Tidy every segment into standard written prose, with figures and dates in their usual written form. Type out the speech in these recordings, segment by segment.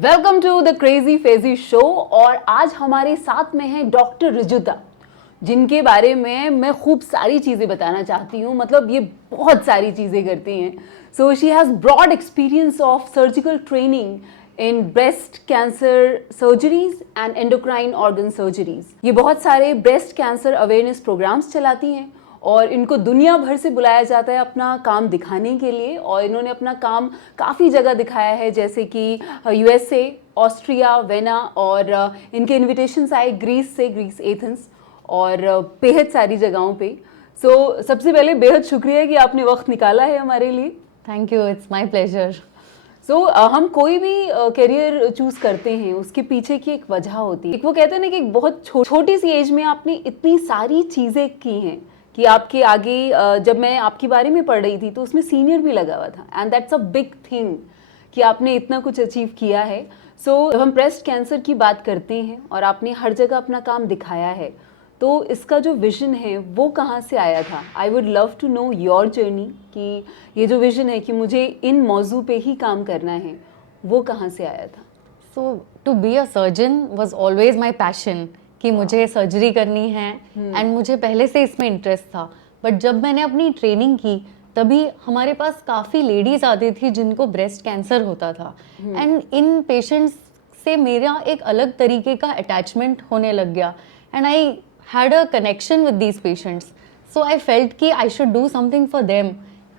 Welcome to the crazy fazy show. और आज हमारे साथ में है डॉक्टर रिजुता, जिनके बारे में मैं खूब सारी चीज़ें बताना चाहती हूँ। मतलब ये बहुत सारी चीज़ें करती हैं। So she has broad experience of surgical training in breast cancer surgeries and endocrine organ surgeries. ये बहुत सारे ब्रेस्ट कैंसर अवेयरनेस प्रोग्राम्स चलाती हैं और इनको दुनिया भर से बुलाया जाता है अपना काम दिखाने के लिए। और इन्होंने अपना काम काफ़ी जगह दिखाया है, जैसे कि यूएसए, ऑस्ट्रिया, वेना, और इनके इनविटेशंस आए ग्रीस से, ग्रीस एथेंस, और बेहद सारी जगहों पे। सो सबसे पहले बेहद शुक्रिया कि आपने वक्त निकाला है हमारे लिए। Thank you, it's my pleasure. So हम कोई भी करियर चूज करते हैं, उसके पीछे की एक वजह होती है। एक वो कहते हैं ना कि एक बहुत छोटी सी एज में आपने इतनी सारी चीज़ें की हैं कि आपके आगे जब मैं आपके बारे में पढ़ रही थी तो उसमें सीनियर भी लगा हुआ था, and that's a big thing कि आपने इतना कुछ अचीव किया है। सो जब हम ब्रेस्ट कैंसर की बात करते हैं और आपने हर जगह अपना काम दिखाया है, तो इसका जो विजन है वो कहाँ से आया था? I would love to know your journey कि ये जो विजन है कि मुझे इन मौजू पे ही काम करना है, वो कहाँ से आया था? So to be a surgeon was always my passion कि मुझे सर्जरी करनी है एंड मुझे पहले से इसमें इंटरेस्ट था। बट जब मैंने अपनी ट्रेनिंग की तभी हमारे पास काफ़ी लेडीज़ आती थी जिनको ब्रेस्ट कैंसर होता था एंड इन पेशेंट्स से मेरा एक अलग तरीके का अटैचमेंट होने लग गया and I had a connection with these patients. So I felt कि I should do something for them,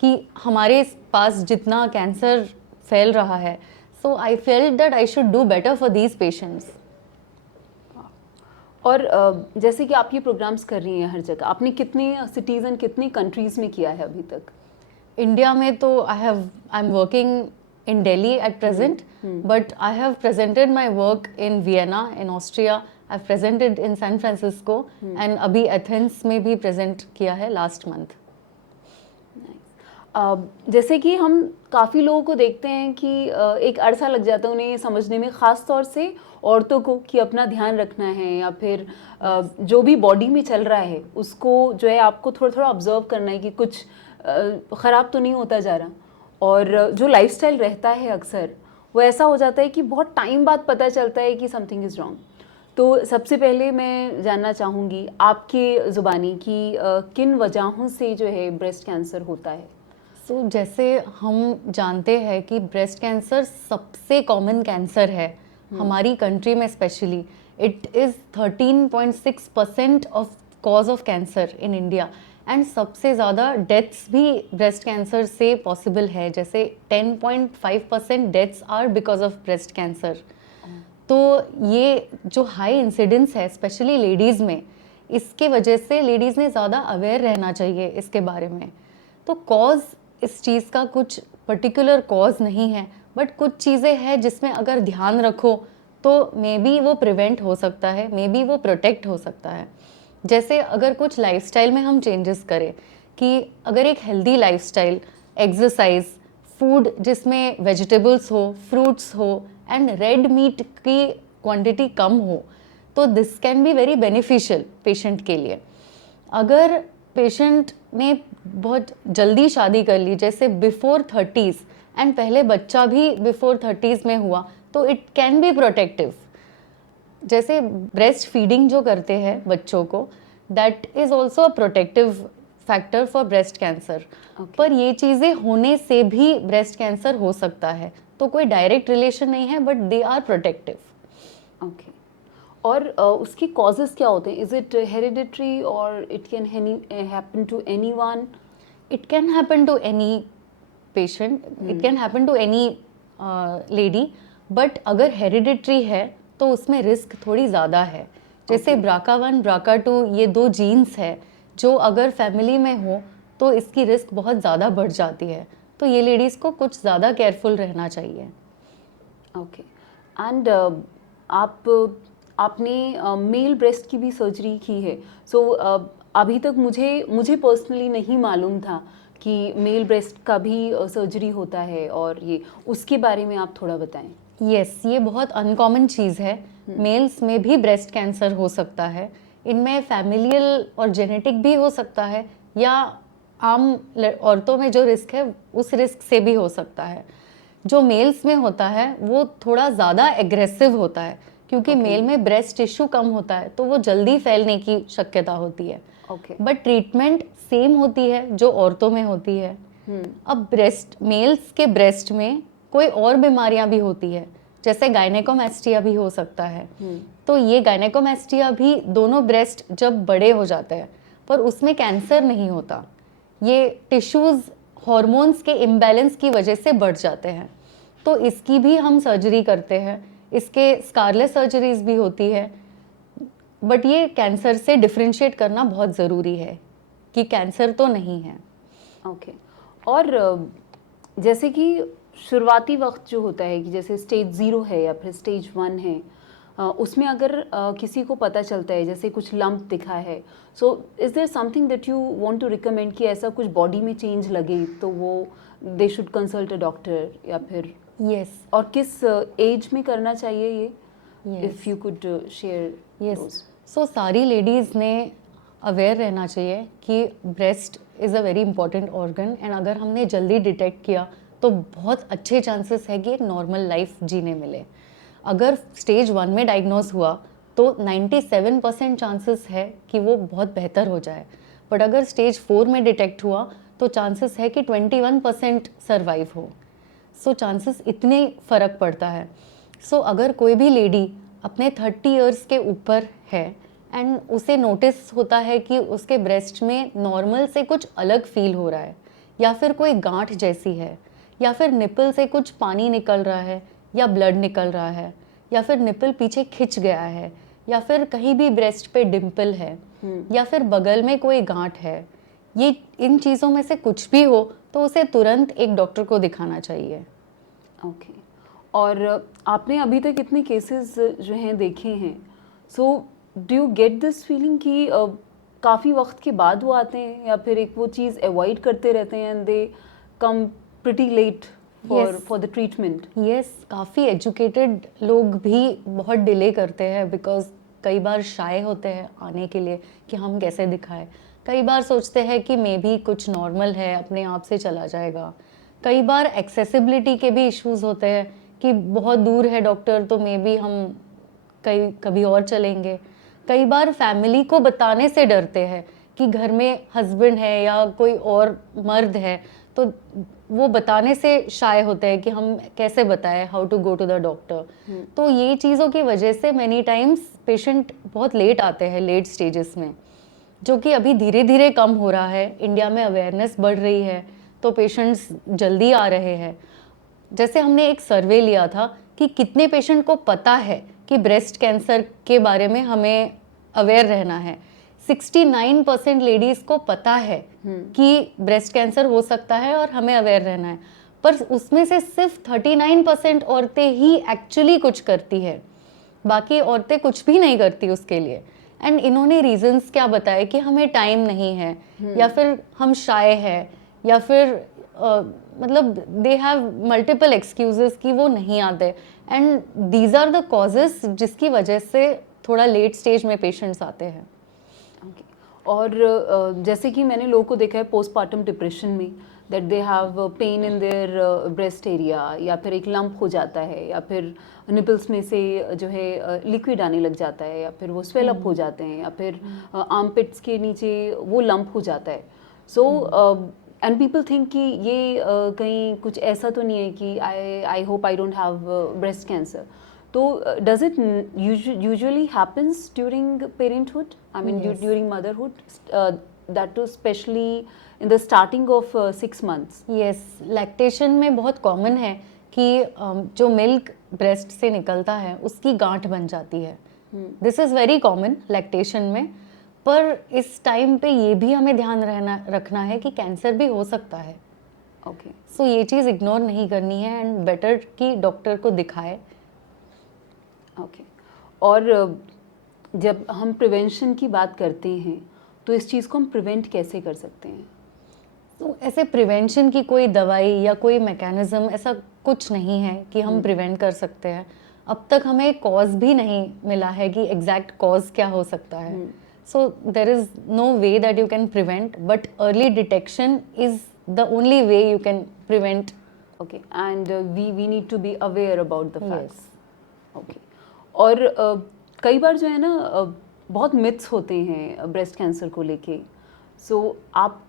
कि हमारे पास जितना कैंसर फैल रहा है, so I felt that I should do better for these patients. और जैसे कि आप ये प्रोग्राम्स कर रही हैं हर जगह, आपने कितने सिटीज़ एंड कितनी कंट्रीज़ में किया है अभी तक? इंडिया में तो I'm working in Delhi at present, but I have presented my work in Vienna in Austria. I've presented in San Francisco and अभी एथेंस में भी प्रेजेंट किया है लास्ट मंथ। जैसे कि हम काफ़ी लोगों को देखते हैं कि एक अरसा लग जाता है उन्हें ये समझने में, ख़ास तौर से औरतों को, कि अपना ध्यान रखना है या फिर जो भी बॉडी में चल रहा है उसको जो है आपको थोड़ा थोड़ा ऑब्जर्व करना है कि कुछ ख़राब तो नहीं होता जा रहा। और जो लाइफस्टाइल रहता है अक्सर वो ऐसा हो जाता है कि बहुत टाइम बाद पता चलता है कि समथिंग इज़ रॉन्ग। तो सबसे पहले मैं जानना चाहूँगी आपके ज़ुबानी कि किन वजहों से जो है ब्रेस्ट कैंसर होता है? सो जैसे हम जानते हैं कि ब्रेस्ट कैंसर सबसे कॉमन कैंसर है हमारी कंट्री में specially. It is 13.6% of cause of cancer in India and सबसे ज़्यादा डेथ्स भी ब्रेस्ट कैंसर से पॉसिबल है। जैसे 10.5% deaths are because of breast cancer. तो ये जो हाई इंसिडेंस है स्पेशली लेडीज़ में, इसके वजह से लेडीज़ ने ज़्यादा अवेयर रहना चाहिए इसके बारे में। तो कॉज इस चीज़ का कुछ पर्टिकुलर कॉज नहीं है, बट कुछ चीज़ें हैं जिसमें अगर ध्यान रखो तो मे बी वो प्रिवेंट हो सकता है, मे बी वो प्रोटेक्ट हो सकता है। जैसे अगर कुछ लाइफस्टाइल में हम चेंजेस करें, कि अगर एक हेल्दी लाइफस्टाइल, एक्सरसाइज, फूड जिसमें वेजिटेबल्स हो, फ्रूट्स हो एंड रेड मीट की क्वांटिटी कम हो, तो this can be very beneficial patient के लिए। अगर पेशेंट ने बहुत जल्दी शादी कर ली, जैसे बिफोर 30s, एंड पहले बच्चा भी बिफोर 30s में हुआ, तो इट कैन बी प्रोटेक्टिव। जैसे ब्रेस्ट फीडिंग जो करते हैं बच्चों को, that is also a protective factor for breast cancer. पर ये चीज़ें होने से भी ब्रेस्ट कैंसर हो सकता है, तो कोई डायरेक्ट रिलेशन नहीं है, but they are protective. Okay. और उसके कॉजेज़ क्या होते हैं? इज़ इट हेरिडिटरी और it can happen to anyone? It can happen to any patient, it can happen to any lady, but अगर हेरिडिटरी है तो उसमें रिस्क थोड़ी ज़्यादा है। जैसे BRCA1, BRCA2, ये दो जीन्स है जो अगर फैमिली में हो तो इसकी रिस्क बहुत ज़्यादा बढ़ जाती है। तो ये लेडीज़ को कुछ ज़्यादा केयरफुल रहना चाहिए। ओके। एंड आपने मेल ब्रेस्ट की भी सर्जरी की है। सो अभी तक मुझे पर्सनली नहीं मालूम था कि मेल ब्रेस्ट का भी सर्जरी होता है, और ये उसके बारे में आप थोड़ा बताएं। यस, ये बहुत अनकॉमन चीज़ है। मेल्स में भी ब्रेस्ट कैंसर हो सकता है। इनमें फैमिलियल और जेनेटिक भी हो सकता है, या आम औरतों में जो रिस्क है उस रिस्क से भी हो सकता है। जो मेल्स में होता है वो थोड़ा ज़्यादा एग्रेसिव होता है, क्योंकि मेल में ब्रेस्ट टिश्यू कम होता है तो वो जल्दी फैलने की शक्यता होती है। ओके। बट ट्रीटमेंट सेम होती है जो औरतों में होती है। अब मेल्स के ब्रेस्ट में कोई और बीमारियां भी होती है, जैसे गायनेकोमेस्टिया भी हो सकता है। तो ये गायनेकोमेस्टिया भी दोनों ब्रेस्ट जब बड़े हो जाते हैं, पर उसमें कैंसर नहीं होता, ये टिश्यूज हॉर्मोन्स के इम्बैलेंस की वजह से बढ़ जाते हैं। तो इसकी भी हम सर्जरी करते हैं, इसके स्कारलेस सर्जरीज भी होती है। बट ये कैंसर से डिफ्रेंशिएट करना बहुत ज़रूरी है कि कैंसर तो नहीं है। ओके। और जैसे कि शुरुआती वक्त जो होता है कि जैसे स्टेज 0 है या फिर स्टेज 1 है, उसमें अगर किसी को पता चलता है जैसे कुछ लंप दिखा है, so is there something that you want to recommend कि ऐसा कुछ बॉडी में चेंज लगे तो वो they should consult a doctor, या फिर यस और किस एज में करना चाहिए ये, Yes. If you could share? Yes, so सारी लेडीज़ ने अवेयर रहना चाहिए कि breast is a very important organ, and अगर हमने जल्दी डिटेक्ट किया तो बहुत अच्छे चांसेस है कि एक नॉर्मल लाइफ जीने मिले। अगर स्टेज 1 में डायग्नोज हुआ तो 97% चांसेस है कि वो बहुत बेहतर हो जाए, बट अगर स्टेज 4 में डिटेक्ट हुआ तो चांसेस है कि 21% सर्वाइव हो। सो चांसेस इतने फ़र्क पड़ता है। सो अगर कोई भी लेडी अपने 30 इयर्स के ऊपर है एंड उसे नोटिस होता है कि उसके ब्रेस्ट में नॉर्मल से कुछ अलग फील हो रहा है, या फिर कोई गांठ जैसी है, या फिर निपल से कुछ पानी निकल रहा है या ब्लड निकल रहा है, या फिर निपल पीछे खिंच गया है, या फिर कहीं भी ब्रेस्ट पे डिम्पल है, या फिर बगल में कोई गांठ है, ये इन चीज़ों में से कुछ भी हो तो उसे तुरंत एक डॉक्टर को दिखाना चाहिए। ओके। और आपने अभी तक इतने केसेस जो हैं देखे हैं, so do you get this feeling कि काफ़ी वक्त के बाद वो आते हैं, या फिर एक वो चीज़ अवॉइड करते रहते हैं and they come pretty late for the treatment? Yes, काफ़ी एजुकेटेड लोग भी बहुत डिले करते हैं, बिकॉज कई बार शाय होते हैं आने के लिए कि हम कैसे दिखाएं। कई बार सोचते हैं कि मे बी कुछ नॉर्मल है, अपने आप से चला जाएगा। कई बार एक्सेसिबिलिटी के भी इश्यूज होते हैं कि बहुत दूर है डॉक्टर, तो मे बी हम कभी और चलेंगे। कई बार फैमिली को बताने से डरते हैं कि घर में हस्बैंड है या कोई और मर्द है, तो वो बताने से शाय होते हैं कि हम कैसे बताएं how to go to the doctor. तो ये चीज़ों की वजह से मैनी टाइम्स पेशेंट बहुत लेट आते हैं, लेट स्टेजेस में, जो कि अभी धीरे धीरे कम हो रहा है। इंडिया में अवेयरनेस बढ़ रही है तो पेशेंट्स जल्दी आ रहे हैं। जैसे हमने एक सर्वे लिया था कि कितने पेशेंट को पता है कि ब्रेस्ट कैंसर के बारे में हमें अवेयर रहना है। 69% लेडीज़ को पता है कि ब्रेस्ट कैंसर हो सकता है और हमें अवेयर रहना है, पर उसमें से सिर्फ 39% औरतें ही एक्चुअली कुछ करती है, बाकी औरतें कुछ भी नहीं करती उसके लिए। एंड इन्होंने रीजंस क्या बताए कि हमें टाइम नहीं है, या फिर हम शाय है, या फिर मतलब दे हैव मल्टीपल एक्सक्यूजेस कि वो नहीं आते, and these are the causes जिसकी वजह से थोड़ा लेट स्टेज में पेशेंट्स आते हैं। Okay. और जैसे कि मैंने लोगों को देखा है पोस्टपार्टम डिप्रेशन में, that they have pain in their breast area, या फिर एक लंप हो जाता है, या फिर निपल्स में से जो है लिक्विड आने लग जाता है, या फिर वो स्वेल अप हो जाते हैं, या फिर आर्मपिट्स के नीचे वो लंप हो जाता है। सो एंड पीपल थिंक कि ये कहीं कुछ ऐसा तो नहीं है कि I hope I don't have breast cancer. तो does it usually happens during parenthood? I mean, Yes. during motherhood, that too especially in the starting of 6 months. Yes, lactation में बहुत कॉमन है कि जो मिल्क ब्रेस्ट से निकलता है उसकी गांठ बन जाती है। This is very common lactation में, पर इस टाइम पे ये भी हमें ध्यान रखना है कि कैंसर भी हो सकता है। Okay. सो ये चीज़ इग्नोर नहीं करनी है, एंड बेटर कि डॉक्टर को दिखाए। Okay. और जब हम प्रिवेंशन की बात करते हैं तो इस चीज़ को हम प्रिवेंट कैसे कर सकते हैं? तो ऐसे प्रिवेंशन की कोई दवाई या कोई मैकेनिज्म ऐसा कुछ नहीं है कि हम प्रिवेंट कर सकते हैं। अब तक हमें कॉज भी नहीं मिला है कि एग्जैक्ट कॉज क्या हो सकता है। So there is no way that you can prevent, but early detection is the only way you can prevent okay, and we need to be aware about the facts. Yes. Okay. और कई बार जो है ना बहुत myths होते हैं breast cancer को लेके। सो आप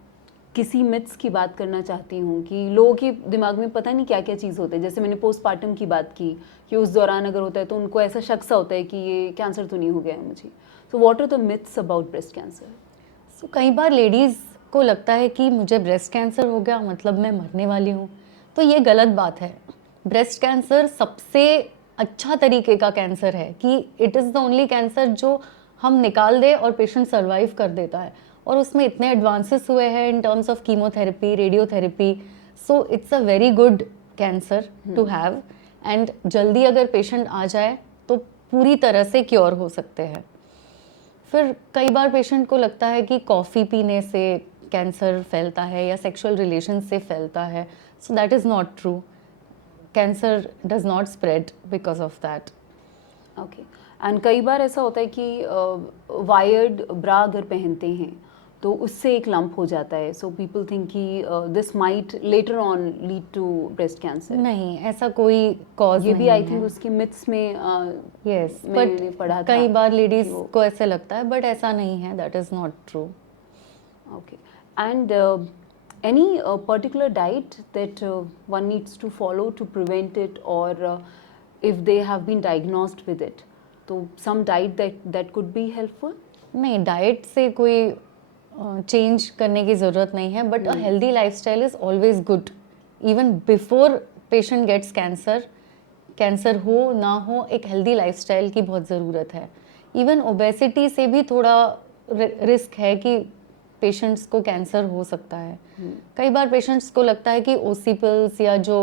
किसी मिथ्स की बात करना चाहती हूँ कि लोगों के दिमाग में पता नहीं क्या क्या चीज़ होता है। जैसे मैंने पोस्टमार्टम की बात की कि उस दौरान अगर होता है तो उनको ऐसा शक सा होता है कि ये कैंसर तो नहीं हो गया है मुझे। So what are the myths about breast cancer? So, कई बार लेडीज़ को लगता है कि मुझे ब्रेस्ट कैंसर हो गया मतलब मैं मरने वाली हूँ, तो ये गलत बात है। ब्रेस्ट कैंसर सबसे अच्छा तरीके का कैंसर है कि it is the only cancer जो हम निकाल दे और पेशेंट सर्वाइव कर देता है, और उसमें इतने एडवांसेस हुए हैं in terms of chemotherapy, radiotherapy. So it's a very good cancer to have, and जल्दी अगर पेशेंट आ जाए तो पूरी तरह से क्योर हो सकते हैं। फिर कई बार पेशेंट को लगता है कि कॉफ़ी पीने से कैंसर फैलता है या सेक्सुअल रिलेशन से फैलता है। So that is not true. Cancer does not spread because of that. Okay. And कई बार ऐसा होता है कि वायर्ड ब्रा अगर पहनते हैं तो उससे एक लंप हो जाता है। सो पीपल थिंक कि this might later on lead to breast cancer. नहीं, ऐसा कोई कॉज ये नहीं भी आई है। थिंक उसके मिथ्स में यस, मैंने पढ़ा बट था कई बार लेडीज कि वो- को ऐसे लगता है, बट ऐसा नहीं है। That is not true. Okay. And any particular diet that one needs to follow to prevent it, or if they have been diagnosed with it, so some diet that could be helpful? नहीं, diet से कोई change करने की ज़रूरत नहीं है, but a healthy lifestyle is always good even before patient gets cancer. Cancer हो ना हो, एक हेल्दी लाइफस्टाइल की बहुत ज़रूरत है। इवन ओबेसिटी से भी थोड़ा रिस्क है कि पेशेंट्स को कैंसर हो सकता है। कई बार पेशेंट्स को लगता है कि ओसी पिल्स या जो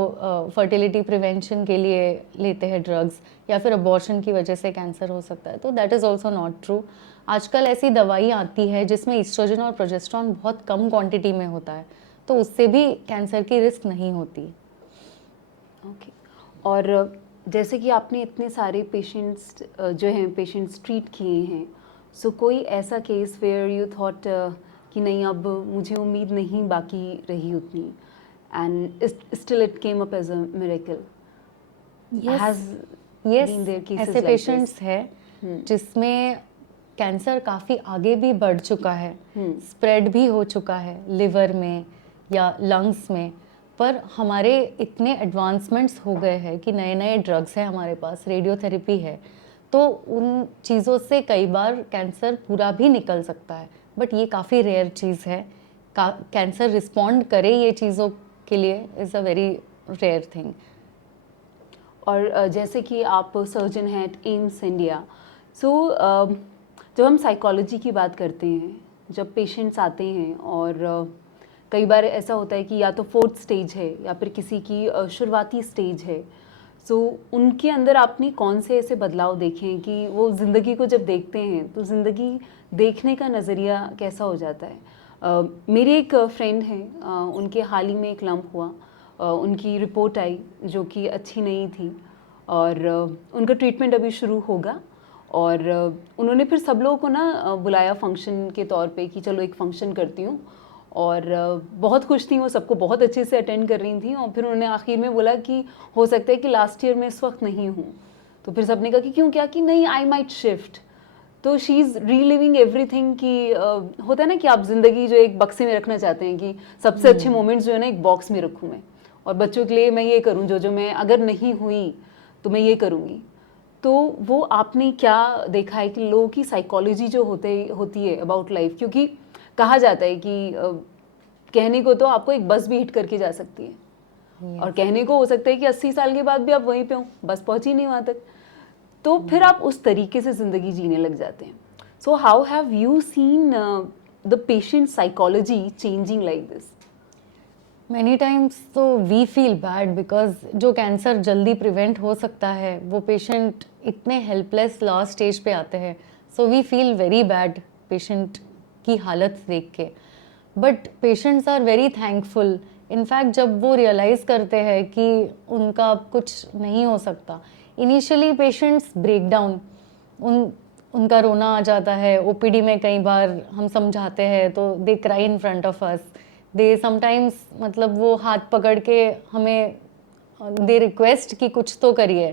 फर्टिलिटी प्रिवेंशन के लिए लेते हैं ड्रग्स, या फिर अबॉर्शन की वजह से कैंसर हो सकता है, तो that is also not true. आजकल ऐसी दवाई आती है जिसमें ईस्ट्रोजन और प्रोजेस्टेरॉन बहुत कम क्वांटिटी में होता है, तो उससे भी कैंसर की रिस्क नहीं होती। ओके। और जैसे कि आपने इतने सारे पेशेंट्स जो हैं पेशेंट्स ट्रीट किए हैं, सो कोई ऐसा केस वेयर यू थॉट कि नहीं अब मुझे उम्मीद नहीं बाकी रही उतनी, and still it came up as a miracle? Has yes, been there cases ऐसे like पेशेंट्स हैं जिसमें कैंसर काफ़ी आगे भी बढ़ चुका है, स्प्रेड भी हो चुका है लिवर में या लंग्स में, पर हमारे इतने एडवांसमेंट्स हो गए हैं कि नए नए ड्रग्स हैं हमारे पास, रेडियोथेरेपी है, तो उन चीज़ों से कई बार कैंसर पूरा भी निकल सकता है, बट ये काफ़ी रेयर चीज़ है। कैंसर रिस्पॉन्ड करे ये चीज़ों के लिए is a very rare thing. और जैसे कि आप सर्जन हैं एट एम्स इंडिया, सो जब हम साइकोलॉजी की बात करते हैं, जब पेशेंट्स आते हैं और कई बार ऐसा होता है कि या तो फोर्थ स्टेज है या फिर किसी की शुरुआती स्टेज है, सो उनके अंदर आपने कौन से ऐसे बदलाव देखे हैं कि वो ज़िंदगी को जब देखते हैं तो ज़िंदगी देखने का नज़रिया कैसा हो जाता है? मेरी एक फ्रेंड है, उनके हाल ही में एक लंप हुआ, उनकी रिपोर्ट आई जो कि अच्छी नहीं थी, और उनका ट्रीटमेंट अभी शुरू होगा, और उन्होंने फिर सब लोगों को ना बुलाया फंक्शन के तौर पे कि चलो एक फंक्शन करती हूँ, और बहुत खुश थी वो, सबको बहुत अच्छे से अटेंड कर रही थी, और फिर उन्होंने आखिर में बोला कि हो सकता है कि लास्ट ईयर में इस वक्त नहीं हूँ। तो फिर सबने कहा कि क्यों, क्या कि नहीं आई माइट शिफ्ट। तो शी इज़ रीलिविंग एवरीथिंग कि होता है ना कि आप ज़िंदगी जो एक बक्से में रखना चाहते हैं कि सबसे अच्छे मोमेंट्स जो है ना एक बॉक्स में रखूँ मैं, और बच्चों के लिए मैं ये करूँ जो जो मैं अगर नहीं हुई तो मैं ये करूँगी। तो वो आपने क्या देखा है कि लोगों की साइकोलॉजी जो होती है अबाउट लाइफ, क्योंकि कहा जाता है कि कहने को तो आपको एक बस भी हिट करके जा सकती है, और कहने को हो सकता है कि 80 साल के बाद भी आप वहीं पे हो, बस पहुंची नहीं वहाँ तक, तो फिर आप उस तरीके से ज़िंदगी जीने लग जाते हैं। So how have you seen the patient psychology changing like this? Many times तो वी फील बैड बिकॉज जो कैंसर जल्दी प्रिवेंट हो सकता है वो पेशेंट इतने हेल्पलेस लास्ट स्टेज पे आते हैं, so we feel very bad patient की हालत देख के। But patients are very thankful. In fact जब वो रियलाइज़ करते हैं कि उनका अब कुछ नहीं हो सकता, इनिशियली पेशेंट्स ब्रेक डाउन, उनका रोना आ जाता है। ओपीडी में कई बार हम समझाते हैं तो दे cry in front of us, they sometimes मतलब वो हाथ पकड़ के हमें दे रिक्वेस्ट कि कुछ तो करिए।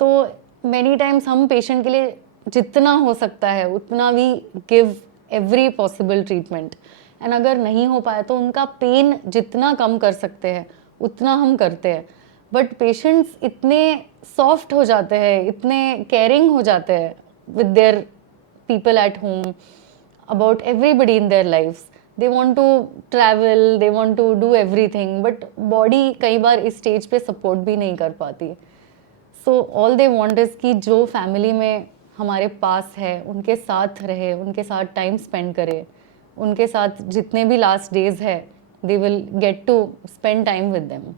तो मैनी टाइम्स हम पेशेंट के लिए जितना हो सकता है उतना we give every possible treatment, and अगर नहीं हो पाया तो उनका पेन जितना कम कर सकते हैं उतना हम करते हैं। बट पेशेंट्स इतने सॉफ्ट हो जाते हैं, इतने केयरिंग हो जाते हैं with their people at home, about everybody in their lives. They want to travel, they want to do everything, but body कई बार इस स्टेज पे सपोर्ट भी नहीं कर पाती। So all they want is कि जो फैमिली में हमारे पास है उनके साथ रहे, उनके साथ टाइम स्पेंड करे, उनके साथ जितने भी लास्ट डेज है they will get to spend time with them.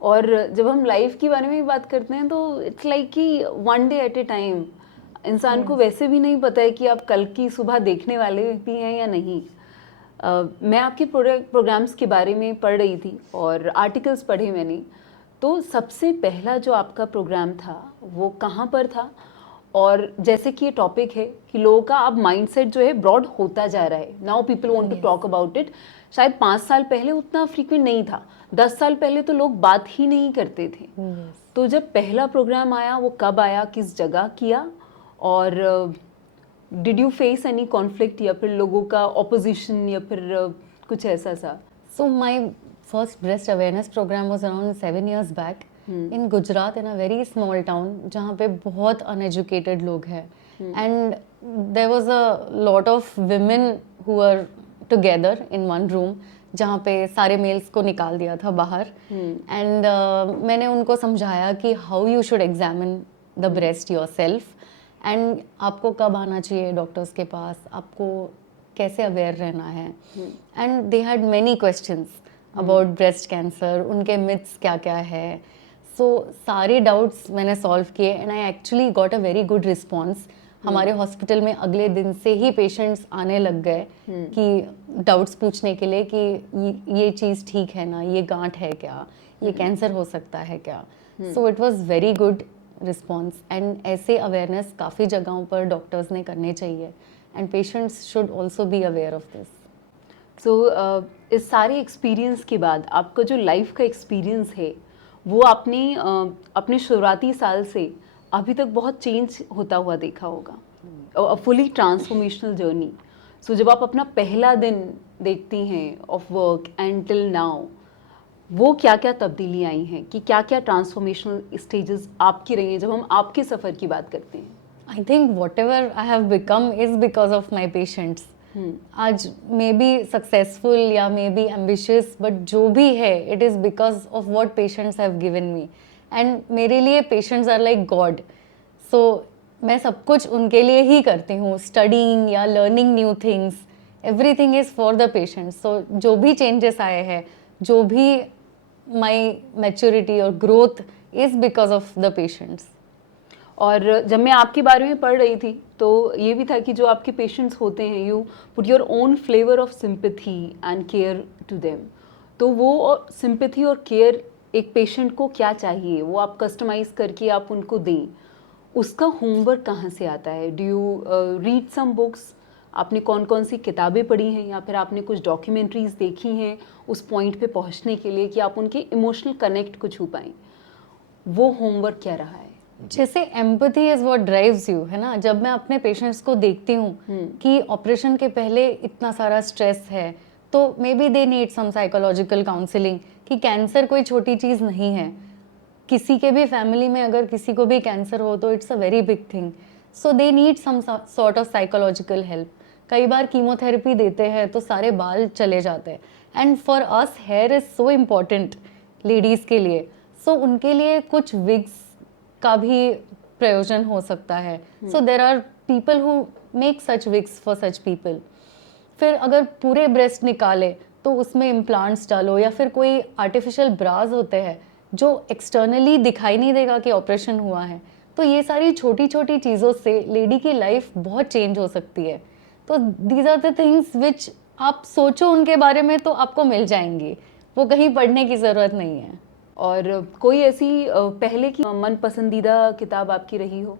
और जब हम लाइफ के बारे में बात करते हैं तो इट्स लाइक कि one day at A time. इंसान को वैसे भी नहीं पता है कि आप कल की सुबह देखने वाले भी हैं या नहीं। मैं आपके प्रोग्राम्स के बारे में पढ़ रही थी और आर्टिकल्स पढ़े मैंने। तो सबसे पहला जो आपका प्रोग्राम था वो कहाँ पर था? और जैसे कि ये टॉपिक है कि लोगों का अब माइंडसेट जो है ब्रॉड होता जा रहा है, now people want to talk about it. शायद 5 साल पहले उतना फ्रीक्वेंट नहीं था, 10 साल पहले तो लोग बात ही नहीं करते थे। तो जब पहला प्रोग्राम आया वो कब आया, किस जगह किया, और did you face any conflict या फिर लोगों का ऑपोजिशन या फिर कुछ ऐसा सा? So my first breast awareness programme was around 7 years back in Gujarat, in a very small town जहाँ पे बहुत अनएजुकेटेड लोग हैं, and there was a lot of women who are together in one room जहाँ पे सारे मेल्स को निकाल दिया था बाहर। एंड मैंने उनको समझाया कि how you should examine the breast yourself, and आपको कब आना चाहिए डॉक्टर्स के पास, आपको कैसे अवेयर रहना है। And they had many questions about breast cancer, उनके मिथ्स क्या क्या है। सो सारे डाउट्स मैंने सॉल्व किए and I actually got a very good response. हमारे हॉस्पिटल में अगले दिन से ही पेशेंट्स आने लग गए कि डाउट्स पूछने के लिए कि ये चीज़ ठीक है ना, ये गांठ है क्या, ये कैंसर हो सकता है क्या। So it was very good response, and ऐसे अवेयरनेस काफ़ी जगहों पर डॉक्टर्स ने करने चाहिए, and patients should also be aware of this. So इस सारे एक्सपीरियंस के बाद आपका जो लाइफ का एक्सपीरियंस है वो आपने अपने शुरुआती साल से अभी तक बहुत चेंज होता हुआ देखा होगा, फुली ट्रांसफॉर्मेशनल जर्नी। सो जब आप अपना पहला दिन देखती हैं of work and till now, वो क्या क्या तब्दीली आई हैं कि क्या क्या ट्रांसफॉर्मेशनल स्टेजेस आपकी रही हैं जब हम आपके सफ़र की बात करते हैं? I think what ever I have become is because of my patients. आज मे बी सक्सेसफुल या मे बी एम्बिशियस, बट जो भी है it is because of what patients have given me, and मेरे लिए पेशेंट्स आर लाइक गॉड। सो मैं सब कुछ उनके लिए ही करती हूँ, स्टडिंग या learning new things, everything is for the patients. So जो भी चेंजेस आए हैं, जो भी माई मैच्योरिटी और growth is because of the patients. और जब मैं आपके बारे में पढ़ रही थी तो ये भी था कि जो आपके पेशेंट्स होते हैं, you put your own flavour of sympathy and care to them. तो वो सिंपैथी और केयर एक पेशेंट को क्या चाहिए वो आप कस्टमाइज़ करके आप उनको दें, उसका होमवर्क कहाँ से आता है? Do you read some books? आपने कौन कौन सी किताबें पढ़ी हैं या फिर आपने कुछ डॉक्यूमेंट्रीज देखी हैं उस पॉइंट पे पहुंचने के लिए कि आप उनके इमोशनल कनेक्ट को छू पाएं? वो होमवर्क क्या रहा है? जैसे empathy is what drives you, है ना। जब मैं अपने पेशेंट्स को देखती हूँ कि ऑपरेशन के पहले इतना सारा स्ट्रेस है, तो maybe they need some psychological counselling, कि कैंसर कोई छोटी चीज़ नहीं है। किसी के भी फैमिली में अगर किसी को भी कैंसर हो तो it's a very big thing, so they need some sort of psychological help. कई बार कीमोथेरेपी देते हैं तो सारे बाल चले जाते हैं, and for us here is so important ladies के लिए। सो उनके लिए कुछ विग्स का भी प्रयोजन हो सकता है। So there are people who make such wigs for such people. फिर अगर पूरे ब्रेस्ट निकाले तो उसमें इम्प्लांट्स डालो, या फिर कोई आर्टिफिशियल ब्राज होते हैं जो एक्सटर्नली दिखाई नहीं देगा कि ऑपरेशन हुआ है। तो ये सारी छोटी छोटी चीज़ों से लेडी की लाइफ बहुत चेंज हो सकती है। तो these are the things which आप सोचो उनके बारे में तो आपको मिल जाएंगी, वो कहीं पढ़ने की ज़रूरत नहीं है। और कोई ऐसी पहले की मन पसंदीदा किताब आपकी रही हो?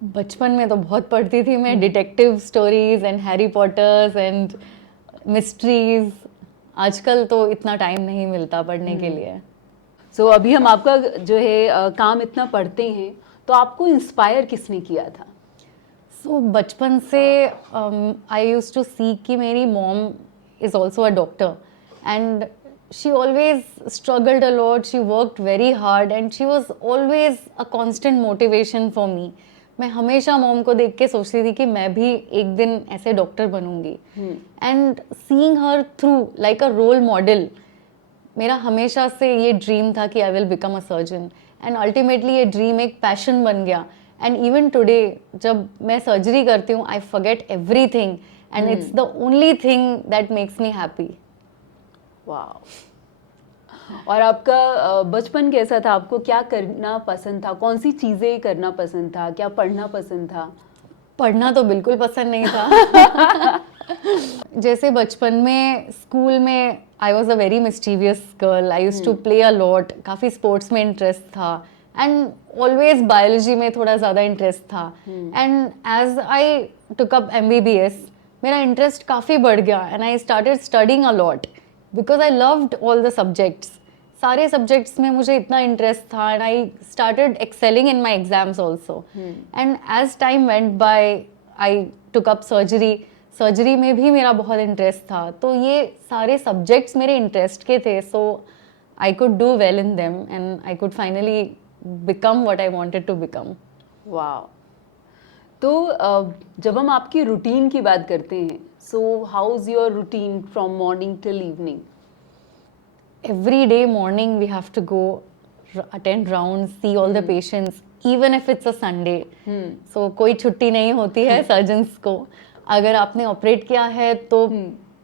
बचपन में तो बहुत पढ़ती थी मैं, detective stories and Harry Potters and mysteries. आजकल तो इतना टाइम नहीं मिलता पढ़ने के लिए। सो अभी हम आपका जो है काम इतना पढ़ते हैं, तो आपको इंस्पायर किसने किया था? सो बचपन से आई यूज टू सी कि मेरी mom is also a doctor and she always struggled a lot, she worked very hard and she was always a constant motivation for me. मैं हमेशा मॉम को देख के सोचती थी कि मैं भी एक दिन ऐसे डॉक्टर बनूंगी। And seeing her through like a role model, मेरा हमेशा से ये ड्रीम था कि I will become a surgeon and ultimately ये ड्रीम एक पैशन बन गया। एंड इवन टुडे जब मैं सर्जरी करती हूँ I forget everything and it's the only thing that makes me happy. वाह। और आपका बचपन कैसा था? आपको क्या करना पसंद था? कौन सी चीज़ें करना पसंद था? क्या पढ़ना पसंद था? पढ़ना तो बिल्कुल पसंद नहीं था। जैसे बचपन में स्कूल में I was a very mischievous girl, I used to play a lot, काफ़ी स्पोर्ट्स में इंटरेस्ट था एंड ऑलवेज बायोलॉजी में थोड़ा ज़्यादा इंटरेस्ट था। And as I took up MBBS मेरा इंटरेस्ट काफ़ी बढ़ गया and I started studying a lot because I loved all the subjects. सारे सब्जेक्ट्स में मुझे इतना इंटरेस्ट था and I started excelling in my exams also. And as time went by I took up surgery में भी मेरा बहुत interest था। तो ये सारे सब्जेक्ट्स मेरे इंटरेस्ट के थे, so I could do well in them and I could finally become what I wanted to become. वाह। तो जब हम आपकी रूटीन की बात करते हैं, so how is your routine from morning till evening? Every day morning we have to go attend rounds, see all the patients, even if it's a Sunday. So कोई छुट्टी नहीं होती है सर्जन्स को। अगर आपने ऑपरेट किया है तो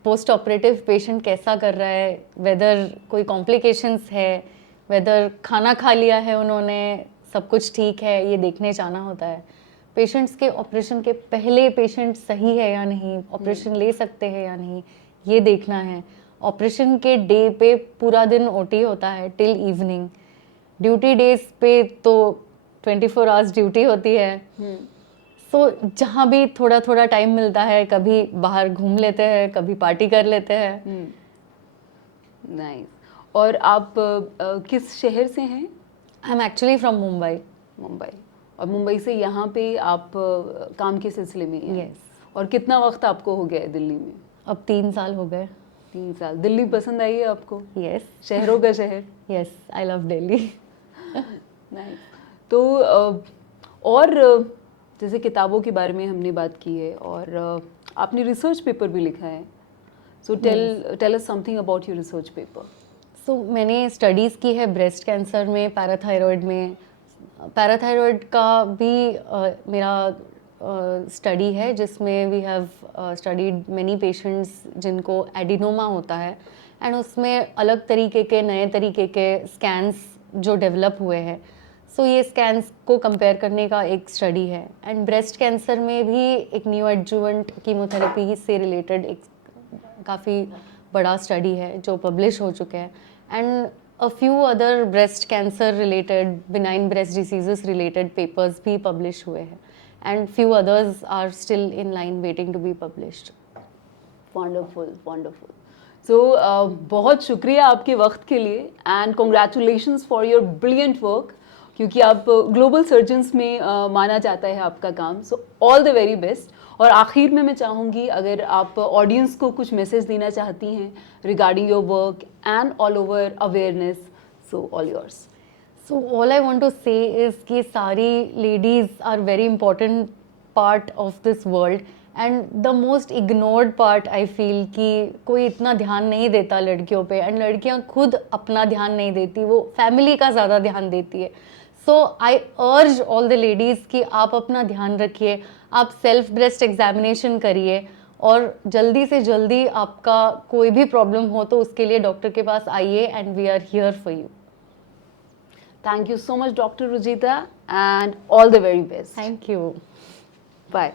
पोस्ट ऑपरेटिव पेशेंट कैसा कर रहा है, वेदर कोई कॉम्प्लिकेशंस है, वेदर खाना खा लिया है उन्होंने, सब कुछ ठीक है, ये देखने जाना होता है। पेशेंट्स के ऑपरेशन के पहले पेशेंट सही है या नहीं, ऑपरेशन ले सकते हैं या नहीं, ये देखना है। ऑपरेशन के डे पे पूरा दिन OT होता है टिल इवनिंग। ड्यूटी डेज पे तो 24 आवर्स ड्यूटी होती है। सो जहाँ भी थोड़ा थोड़ा टाइम मिलता है, कभी बाहर घूम लेते हैं, कभी पार्टी कर लेते हैं। नाइस। और आप किस शहर से हैं? I am actually from Mumbai. Mumbai. और मुंबई से यहाँ पे आप काम के सिलसिले में हैं? Yes. और कितना वक्त आपको हो गया है दिल्ली में? अब 3 साल हो गए। 3 साल। दिल्ली पसंद आई है आपको? यस। शहरों का शहर? Yes, I love Delhi. Nice. तो और जैसे किताबों के बारे में हमने बात की है और आपने रिसर्च पेपर भी लिखा है, so tell us something about your research paper. So मैंने स्टडीज़ की है ब्रेस्ट कैंसर में, पैराथायरॉयड में। पैराथायरॉयड का भी मेरा स्टडी है जिसमें we have studied many patients जिनको एडिनोमा होता है एंड उसमें अलग तरीके के नए तरीके के स्कैन्स जो डेवलप हुए हैं। सो ये स्कैन्स को कंपेयर करने का एक स्टडी है। एंड ब्रेस्ट कैंसर में भी एक न्यू एडजुवेंट कीमोथेरेपी से रिलेटेड एक काफ़ी बड़ा स्टडी है जो पब्लिश हो चुके हैं। And a few other breast cancer related, benign breast diseases related papers भी publish हुए हैं and few others are still in line waiting to be published. Wonderful wonderful. So बहुत शुक्रिया आपके वक्त के लिए and congratulations for your brilliant work, क्योंकि आप ग्लोबल सर्जन्स में माना जाता है आपका काम। So all the very best. और आखिर में मैं चाहूँगी अगर आप ऑडियंस को कुछ मैसेज देना चाहती हैं regarding your work and all over awareness, so all yours. So all I want to say is कि सारी ladies are very important part of this world and the most ignored part I feel कि कोई इतना ध्यान नहीं देता लड़कियों पे एंड लड़कियां खुद अपना ध्यान नहीं देती, वो फैमिली का ज़्यादा ध्यान देती है। सो आई अर्ज ऑल द लेडीज़ कि आप अपना ध्यान रखिए, आप सेल्फ ब्रेस्ट एग्जामिनेशन करिए और जल्दी से जल्दी आपका कोई भी प्रॉब्लम हो तो उसके लिए डॉक्टर के पास आइए and we are here for you. Thank you so much, Dr. Rujita, and all the very best. Thank you. Bye.